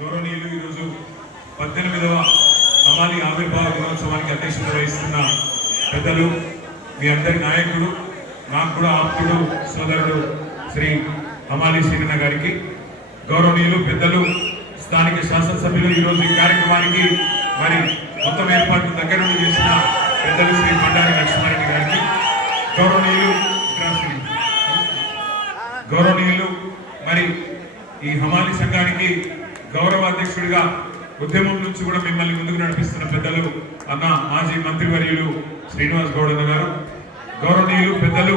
గౌరవనీయులు ఈరోజు 18వ హమాలి ఆవిర్భావ దినోత్సవానికి అధ్యక్షత వహిస్తున్న పెద్దలు, మీ అందరి నాయకుడు, నాకు కూడా ఆప్తుడు, సోదరుడు శ్రీ హమాలి శ్రీనన్న గారికి, గౌరవనీయులు పెద్దలు, స్థానిక శాసనసభ్యులు, ఈరోజు ఈ కార్యక్రమానికి మరి మొత్తం ఏర్పాటు దగ్గర నుండి చేసిన పెద్దలు శ్రీ బండారి లక్ష్మారెడ్డి గారికి, గౌరవనీయులు మరి ఈ హమాలి సంఘానికి గౌరవ అధ్యక్షుడిగా ఉద్యమం నుంచి కూడా మిమ్మల్ని ముందుకు నడిపిస్తున్న పెద్దలు అన్న మాజీ మంత్రివర్యులు శ్రీనివాస్ గౌడ్ అన్న గారు, గౌరవనీయులు పెద్దలు,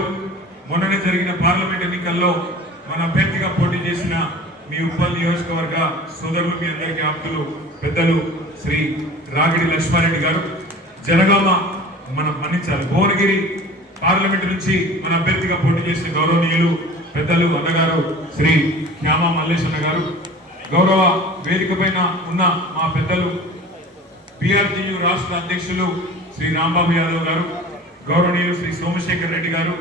మొన్ననే జరిగిన పార్లమెంట్ ఎన్నికల్లో మన అభ్యర్థిగా పోటీ చేసిన మీ ఉప్పల్ నియోజకవర్గ సోదరులు, మీ అందరికీ ఆప్తులు పెద్దలు శ్రీ రాగిడి లక్ష్మారెడ్డి గారు, జనగామ మనం మన్నించాలి భువనగిరి పార్లమెంట్ నుంచి మన అభ్యర్థిగా పోటీ చేసిన గౌరవనీయులు పెద్దలు అన్నగారు శ్రీ శ్యామ మల్లేష్ అన్న గారు, గౌరవ వేదిక పైన ఉన్న మా పెద్దలు బీఆర్టీయూ రాష్ట్ర అధ్యక్షులు శ్రీ రాంబాబు యాదవ్ గారు, గౌరవనీయులు శ్రీ సోమశేఖర్ రెడ్డి గారు,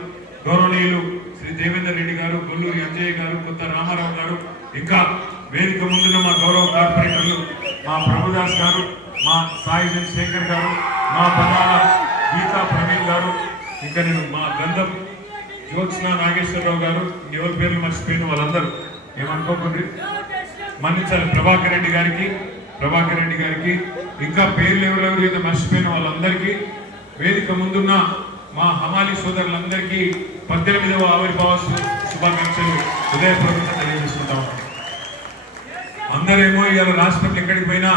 గౌరవనీయులు శ్రీ దేవేందర్ రెడ్డి గారు, గొల్లూరి అంజయ్య గారు, కొత్త రామారావు గారు, ఇంకా వేదిక ముందున్న మా గౌరవ కార్పొరేటర్లు మా ప్రభుదాస్ గారు, మా సాయి శేఖర్ గారు, మా పదాల గీతా ప్రవీణ్ గారు, ఇంకా నేను మా గంధం జ్యోత్స్న నాగేశ్వరరావు గారు, ఎవరి పేర్లు మర్చిపోయిన వాళ్ళందరూ ఏమనుకోకండి, మన్నించాలి. ప్రభాకర్ రెడ్డి గారికి, ఇంకా పేర్లు ఎవరెవరైతే మర్చిపోయిన వాళ్ళందరికీ, వేదిక ముందున్న మా హమాలి సోదరులందరికీ 18వ ఆవిర్భావ శుభాకాంక్షలు హృదయపూర్వకంగా తెలియజేసుకుంటాం. అందరేమో ఇవాళ రాష్ట్రంలో ఎక్కడికి పోయినా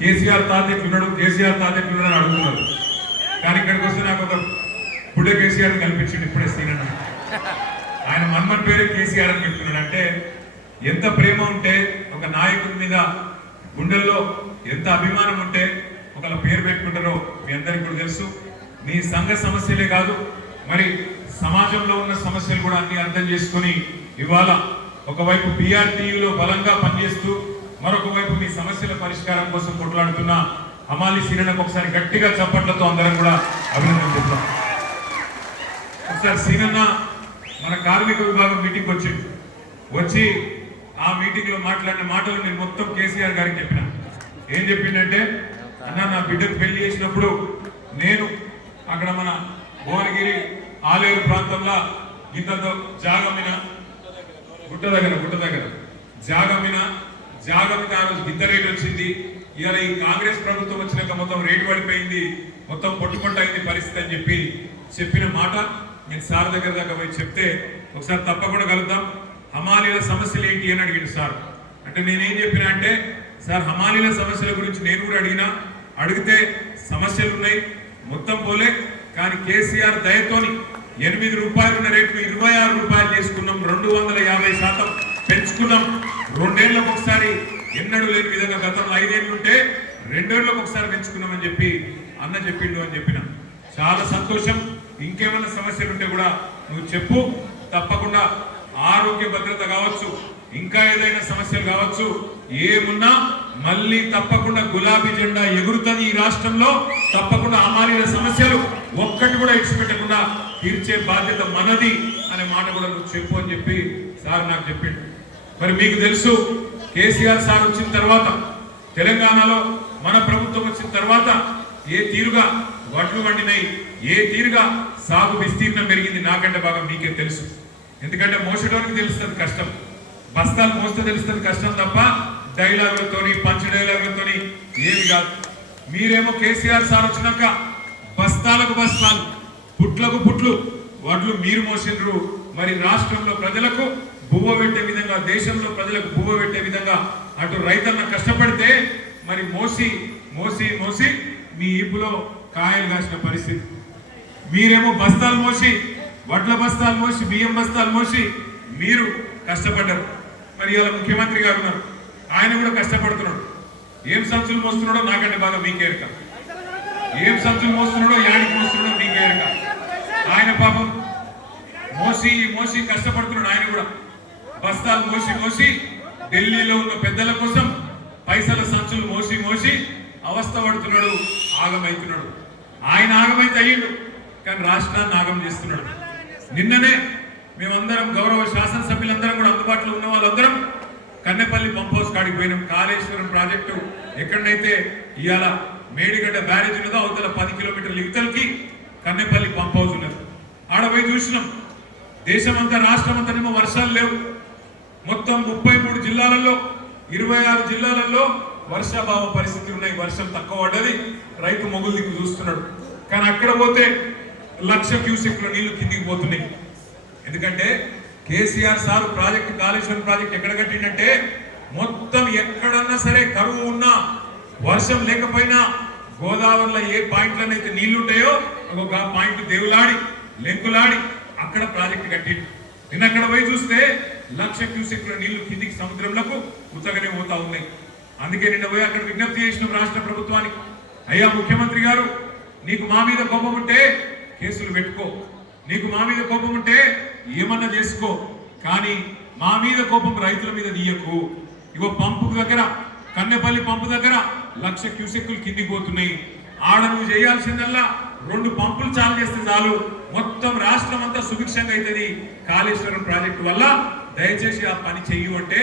కేసీఆర్ తాతెట్లున్నాడు అని అడుగుతున్నారు. కానీ ఇక్కడికి వస్తే నాకు ఒక బుడ్డ కేసీఆర్ కల్పించింది ఇప్పుడే సీనన్న. ఆయన మన్మన్ పేరే కేసీఆర్ అని చెప్తున్నాడు. అంటే ఎంత ప్రేమ ఉంటే ఒక నాయకుడి మీద గుండెల్లో ఎంత అభిమానం ఉంటే ఒకళ్ళ పేరు పెట్టుకుంటారో మీ అందరికీ కూడా తెలుసు. మీ సంఘ సమస్యలే కాదు, మరి సమాజంలో ఉన్న సమస్యలు కూడా అన్ని అర్థం చేసుకుని ఇవాళ ఒకవైపు బీఆర్టీయూలో బలంగా పనిచేస్తూ మరొక వైపు మీ సమస్యల పరిష్కారం కోసం కొట్లాడుతున్న హమాలి సీనన్నకు ఒకసారి గట్టిగా చప్పట్లతో అందరం కూడా అభినందన చెప్తాం. ఒకసారి సీనన్న మన కార్మిక విభాగం మీటింగ్ వచ్చి ఆ మీటింగ్ లో మాట్లాడిన మాటలు నేను మొత్తం కేసీఆర్ గారికి చెప్పిన. ఏం చెప్పిందంటే, అన్న నా బిడ్డకు పెళ్లి చేసినప్పుడు నేను అక్కడ మన భువనగిరి ఆలేరు ప్రాంతంలో ఇంతతో జాగమిన గుట్ట దగ్గర జాగమిన ఆ రోజు గింత రేటు వచ్చింది. ఇవాళ ఈ కాంగ్రెస్ ప్రభుత్వం వచ్చినాక మొత్తం రేటు పడిపోయింది, మొత్తం పొట్టుకొట్టయింది పరిస్థితి అని చెప్పిన మాట నేను సార్ దగ్గర దాకా పోయి చెప్తే, ఒకసారి తప్పకుండా కలుద్దాం, హమాలీల సమస్యలు ఏంటి అని అడిగింది సార్. అంటే నేనేం చెప్పినా అంటే, సార్ హమాలీల సమస్యల గురించి నేను కూడా అడిగితే సమస్యలు ఉన్నాయి, మొత్తం పోలే, కానీ కేసీఆర్ దయతోని 8 రూపాయలు ఉన్న రేట్లు 26 రూపాయలు చేసుకున్నాం, 250% పెంచుకున్నాం. 2 ఏళ్లకు ఒకసారి ఎన్నడూ లేని విధంగా గతంలో 5 ఏళ్ళు ఉంటే 2 ఏళ్లకు ఒకసారి పెంచుకున్నామని చెప్పి అన్న చెప్పిండు అని చెప్పిన. చాలా సంతోషం. ఇంకేమైనా సమస్యలు ఉంటే కూడా నువ్వు చెప్పు, తప్పకుండా ఆరోగ్య భద్రత కావచ్చు, ఇంకా ఏదైనా సమస్యలు కావచ్చు, ఏమున్నా మళ్ళీ తప్పకుండా గులాబీ జెండా ఎగురుతుంది ఈ రాష్ట్రంలో. తప్పకుండా హమాలీల సమస్యలు ఒక్కటి కూడా ఇచ్చిపెట్టకుండా తీర్చే బాధ్యత మనది అనే మాట కూడా నువ్వు చెప్పు అని చెప్పి సార్ నాకు చెప్పిండు. మరి మీకు తెలుసు, కేసీఆర్ సార్ వచ్చిన తర్వాత తెలంగాణలో మన ప్రభుత్వం వచ్చిన తర్వాత ఏ తీరుగా వడ్లు వండినాయి, ఏ తీరుగా సాగు విస్తీర్ణం పెరిగింది నాకంటే బాగా మీకే తెలుసు. ఎందుకంటే మోసడానికి తెలుస్తుంది కష్టం, బస్తాలు మోస్తే తెలుస్తుంది కష్టం తప్ప డైలాగులతోని పంచ్ డైలాగులతోని ఏమి కాదు. మీరేమో కేసీఆర్ సార్ వచ్చినాక బస్తాలకు బస్తాలు, పుట్లకు పుట్లు వడ్లు మీరు మోసిండ్రు. మరి రాష్ట్రంలో ప్రజలకు బువ్వ పెట్టే విధంగా, దేశంలో ప్రజలకు బువ్వ పెట్టే విధంగా అటు రైతన్న కష్టపడితే మరి మోసి మోసి మోసి మీ ఈపులో కాయలు కాసిన పరిస్థితి. మీరేమో బస్తాలు మోసి, వడ్ల బస్తాలు మోసి, బియ్యం బస్తాలు మోసి మీరు కష్టపడ్డారు. మరి ఇలా ముఖ్యమంత్రి గారు ఉన్నారు, ఆయన కూడా కష్టపడుతున్నాడు. ఏం సంచులు మోస్తున్నాడో నాకంటే బాగా మీకే ఎరక, ఏం సంచులు మోస్తున్నాడో యాడికి మోస్తున్నాడో మీకే ఎరక. ఆయన పాపం మోసి కష్టపడుతున్నాడు. ఆయన కూడా బస్తాలు మోసి ఢిల్లీలో ఉన్న పెద్దల కోసం పైసల సంచులు మోసి అవస్థ పడుతున్నాడు, ఆగమైతున్నాడు. ఆయన ఆగమైతే అయ్యిండు, కానీ రాష్ట్రాన్ని ఆగం చేస్తున్నాడు. నిన్ననే మేమందరం గౌరవ శాసనసభ్యులందరం కూడా అందుబాటులో ఉన్న వాళ్ళందరూ కన్నెపల్లి పంప్ హౌస్ కాడికి పోయినాం. కాళేశ్వరం ప్రాజెక్టు ఎక్కడైతే ఇవాళ మేడిగడ్డ బ్యారేజ్ ఉన్నదో అవతల 10 కిలోమీటర్ల ఇవతలకి కన్నెపల్లి పంప్ హౌస్ ఉన్నది. ఆడ పోయి చూసినాం. దేశమంతా రాష్ట్రమంతానేమో వర్షాలు లేవు. మొత్తం 33 జిల్లాలలో 26 జిల్లాలలో వర్షాభావ పరిస్థితి ఉన్నాయి. వర్షం తక్కువ పడ్డది, రైతు మొగులు దిక్కు చూస్తున్నాడు. కానీ అక్కడ పోతే 1,00,000 క్యూసెక్ల నీళ్లు కిందికి పోతున్నాయి. ఎందుకంటే KCR sir project Kaleshwaram project ఎక్కడ కట్టిందంటే మొత్తం ఎక్కడన్నా సరే కరువు ఉన్నా వర్షం లేకపోయినా గోదావరిలో ఏ పాయింట్లనైతే నీళ్లు ఉంటాయో ఒక పాయింట్ దేవులాడి లెంకులాడి అక్కడ ప్రాజెక్టు కట్టిండు. నిన్న అక్కడ పోయి చూస్తే 1,00,000 క్యూసెక్ల నీళ్లు కిందికి సముద్రంలోకి ఉత్తగానే పోతా ఉన్నాయి. అందుకే నిన్న పోయి అక్కడ విజ్ఞప్తి చేసిన రాష్ట్ర ప్రభుత్వానికి, అయ్యా ముఖ్యమంత్రి గారు, నీకు మా మీద కోపం ఉంటే కేసులు పెట్టుకో, నీకు మా మీద కోపం ఉంటే ఏమన్నా చేసుకో, కానీ మా మీద కోపం రైతుల మీద తీయకు. ఇగో పంపు దగ్గర కన్నెపల్లి పంపు దగ్గర 1,00,000 క్యూసెక్కులు కిందికి పోతున్నాయి. ఆడ నువ్వు చేయాల్సిందల్లా 2 పంపులు చాలు చేస్తే చాలు, మొత్తం రాష్ట్రం అంతా సుభిక్షంగా అవుతుంది కాళేశ్వరం ప్రాజెక్టు వల్ల. దయచేసి ఆ పని చెయ్యు అంటే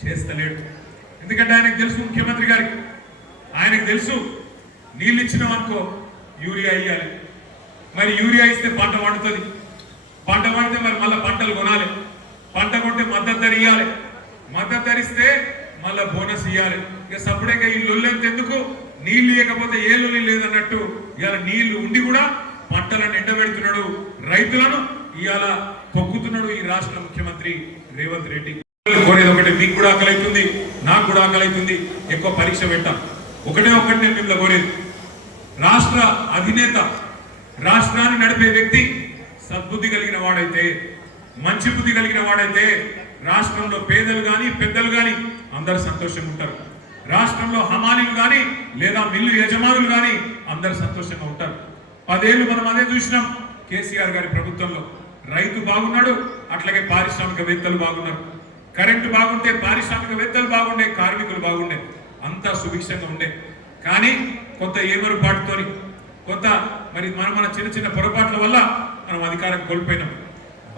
చేస్తలేడు. ఎందుకంటే ఆయనకు తెలుసు, ముఖ్యమంత్రి గారికి ఆయనకు తెలుసు, నీళ్ళు ఇచ్చినాం అనుకో యూరియా ఇయ్యాలి, మరి యూరియా ఇస్తే పంట పండుతుంది, పంట పండితే మరి మళ్ళీ పంటలు కొనాలి, పంట కొంటే మద్దతు ధర ఇవ్వాలి, మద్దతు ధరిస్తే మళ్ళీ బోనస్ ఇవ్వాలి. ఇక సపరేట్గా ఈ లొల్లెంత ఎందుకు, నీళ్లు లేకపోతే ఏ లొల్లి లేదన్నట్టు ఇవాళ నీళ్లు ఉండి కూడా పంటలను ఎండబెడుతున్నాడు, రైతులను ఇవాళ తొక్కుతున్నాడు ఈ రాష్ట్ర ముఖ్యమంత్రి రేవంత్ రెడ్డి. కోరేది ఒకటి, మీకు కూడా ఆకలి అవుతుంది, నాకు కూడా ఆకలి అవుతుంది, ఎక్కువ పరీక్ష పెట్టాం. ఒకటి నేను మిమ్మల్ని కోరేది, రాష్ట్ర అధినేత, రాష్ట్రాన్ని నడిపే వ్యక్తి సద్బుద్ధి కలిగిన వాడైతే, మంచి బుద్ధి కలిగిన వాడైతే రాష్ట్రంలో పేదలు కానీ పెద్దలు కానీ అందరు సంతోషంగా ఉంటారు. రాష్ట్రంలో హమాలీలు కానీ లేదా మిల్లు యజమానులు కానీ అందరు సంతోషంగా ఉంటారు. 10 ఏళ్ళు మనం అదే చూసినాం కేసీఆర్ గారి ప్రభుత్వంలో. రైతు బాగున్నాడు, అట్లాగే పారిశ్రామికవేత్తలు బాగున్నారు. కరెంటు బాగుంటే పారిశ్రామికవేత్తలు బాగుండే, కార్మికులు బాగుండే, అంతా సుభిక్షంగా ఉండే. కానీ కొంత ఏమరుపాటుతోని, కొంత మరి మన చిన్న పొరపాట్ల వల్ల మనం అధికారం కోల్పోయినాం.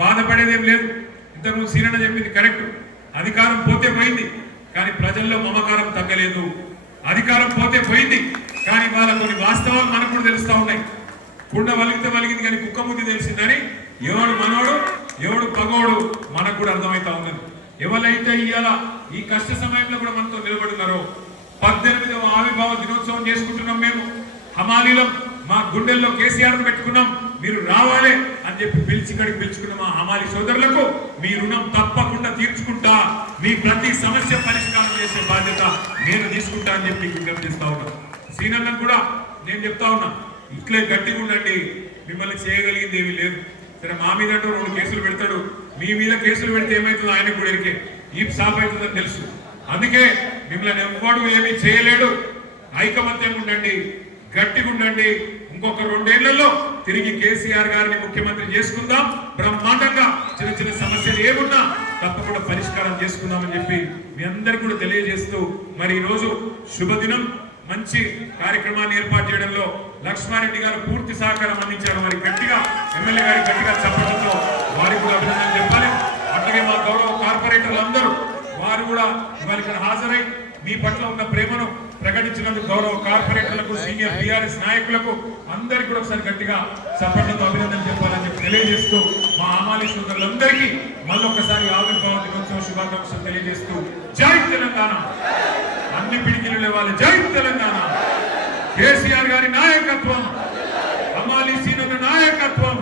బాధపడేదేం లేదు. ఇంతకుముందు సీరణ చెప్పింది కరెక్ట్, అధికారం పోతే పోయింది కానీ ప్రజల్లో మమకారం తగ్గలేదు. అధికారం పోతే పోయింది కానీ వాళ్ళ కొన్ని వాస్తవాలు మనకు కూడా తెలుస్తూ ఉన్నాయి. కుండ వలిగితే వలిగింది కానీ కుక్క ముద్ది తెలిసిందని ఎవడు మనోడు ఎవడు పగోడు మనకు కూడా అర్థమవుతా ఉన్నది. ఎవరైతే ఇవాళ ఈ కష్ట సమయంలో కూడా మనతో నిలబడున్నారో, 18వ ఆవిర్భావ దినోత్సవం చేసుకుంటున్నాం మేము. హమాలీలో మా గుండెల్లో కేసీఆర్ పెట్టుకున్నాం, మీరు రావాలి అని చెప్పి పిలుచుకున్న మా హమాలి సోదరులకు మీ రుణం తప్పకుండా తీర్చుకుంటా, మీ ప్రతి సమస్య పరిష్కారం చేసే బాధ్యత నేను తీసుకుంటా అని చెప్పి విజ్ఞప్తి చేస్తా ఉన్నా. సీనన్నకు కూడా నేను చెప్తా ఉన్నా, ఇట్లే గట్టిగా ఉండండి, మిమ్మల్ని చేయగలిగింది ఏమీ లేదు. సరే మా మీద 2 కేసులు పెడతాడు, మీ మీద కేసులు పెడితే ఏమవుతుందో ఆయనకు కూడా ఎరికే, ఈ సాఫ్ అవుతుందని తెలుసు. అందుకే మిమ్మల్ని ఎవ్వడు ఏమీ చేయలేడు. ఐకమత్యం ఉండండి, గట్టిగా ఉండండి. ఇంకొక 2 ఏళ్లలో తిరిగి కేసీఆర్ గారిని ముఖ్యమంత్రి చేసుకుందాం. బ్రహ్మాండంగా చిన్న సమస్యలు ఏమున్నా తప్పకుండా పరిష్కారం చేసుకుందామని చెప్పి మీ అందరికీ కూడా తెలియజేస్తూ, మరి ఈ రోజు శుభదినం, మంచి కార్యక్రమాన్ని ఏర్పాటు చేయడంలో లక్ష్మారెడ్డి గారు పూర్తి సహకారం అందించారు. మరి గట్టిగా ఎమ్మెల్యే గారి గట్టిగా చెప్పడంతో వారికి కూడా అభినందనలు చెప్పాలి. అట్లాగే మా గౌరవ కార్పొరేటర్లు అందరూ వారు కూడా ఇవాళ ఇక్కడ హాజరై మీ పట్ల ఉన్న ప్రేమను ప్రకటించినందుకు గౌరవ కార్పొరేటర్లకు, సీనియర్ టీఆర్ఎస్ నాయకులకు అందరికీ కూడా ఒకసారి గట్టిగా సపోర్ట్లతో అభినందనలు చెప్పాలని చెప్పి తెలియజేస్తూ, మా హమాలి సోదరులందరికీ మళ్ళొక్కసారి ఆవిర్భావ దినోత్సవ శుభాకాంక్షలు తెలియజేస్తూ, జై తెలంగాణ, అన్ని పిడికిలు లేవాలి, జై తెలంగాణ, కేసీఆర్ గారి నాయకత్వం, హమాలి సీనుల నాయకత్వం,